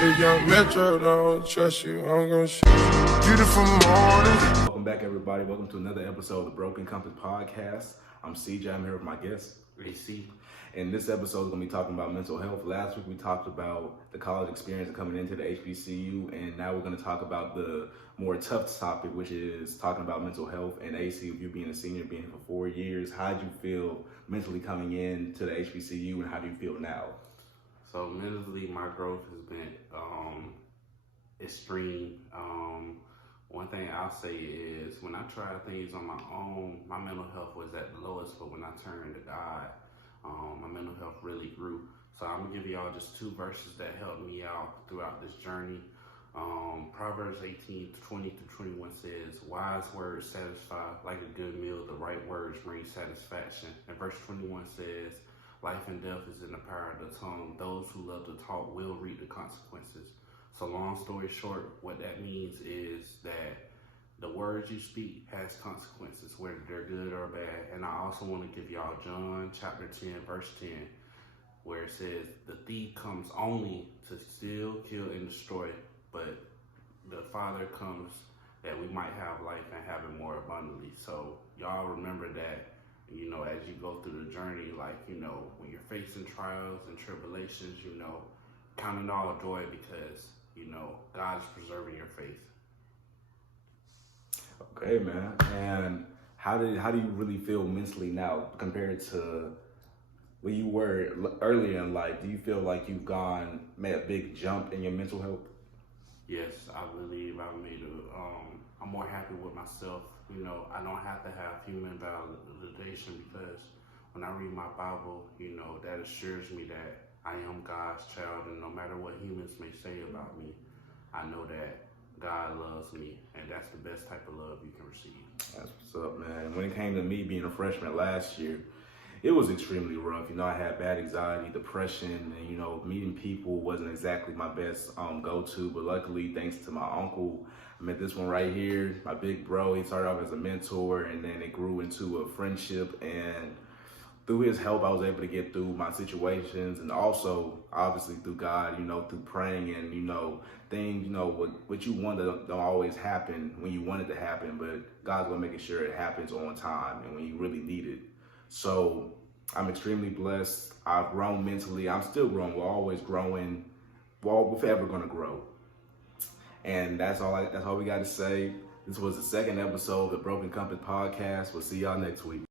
If young Metro don't trust you, I'm gonna shoot you. Beautiful morning. Welcome back, everybody. Welcome to another episode of the Broken Compass Podcast. I'm CJ. I'm here with my guest, AC. And this episode is going to be talking about mental health. Last week we talked about the college experience coming into the HBCU, and now we're going to talk about the more tough topic, which is talking about mental health. And AC, with you being a senior, being here for 4 years, how did you feel mentally coming in to the HBCU, and how do you feel now? So mentally, my growth has been extreme. One thing I'll say is when I tried things on my own, my mental health was at the lowest, but when I turned to God, my mental health really grew. So I'm gonna give y'all just two verses that helped me out throughout this journey. Proverbs 18:20-21 says, "Wise words satisfy like a good meal, the right words bring satisfaction." And verse 21 says, "Life and death is in the power of the tongue. Those who love to talk will reap the consequences." So long story short, what that means is that the words you speak has consequences, whether they're good or bad. And I also want to give y'all John chapter 10, verse 10, where it says, "The thief comes only to steal, kill, and destroy, but the Father comes that we might have life and have it more abundantly." So y'all remember that, as you go through the journey, when you're facing trials and tribulations, count it all joy because, God is preserving your faith. Okay, man. And how do you really feel mentally now compared to where you were earlier in life? Do you feel like you've made a big jump in your mental health? Yes, I believe I've made I'm more happy with myself. I don't have to have human validation because when I read my Bible, that assures me that I am God's child, and no matter what humans may say about me, I know that God loves me, and that's the best type of love you can receive. That's what's up, man. When it came to me being a freshman last year, it was extremely rough. I had bad anxiety, depression, and, meeting people wasn't exactly my best go-to, but luckily, thanks to my uncle, I met this one right here, my big bro. He started off as a mentor, and then it grew into a friendship, and through his help, I was able to get through my situations, and also, obviously, through God, through praying and, things, what you want don't always happen when you want it to happen, but God's gonna make sure it happens on time and when you really need it. So I'm extremely blessed. I've grown mentally. I'm still growing. We're always growing. We're forever gonna grow. And that's all we got to say. This was the second episode of the Broken Compass Podcast. We'll see y'all next week.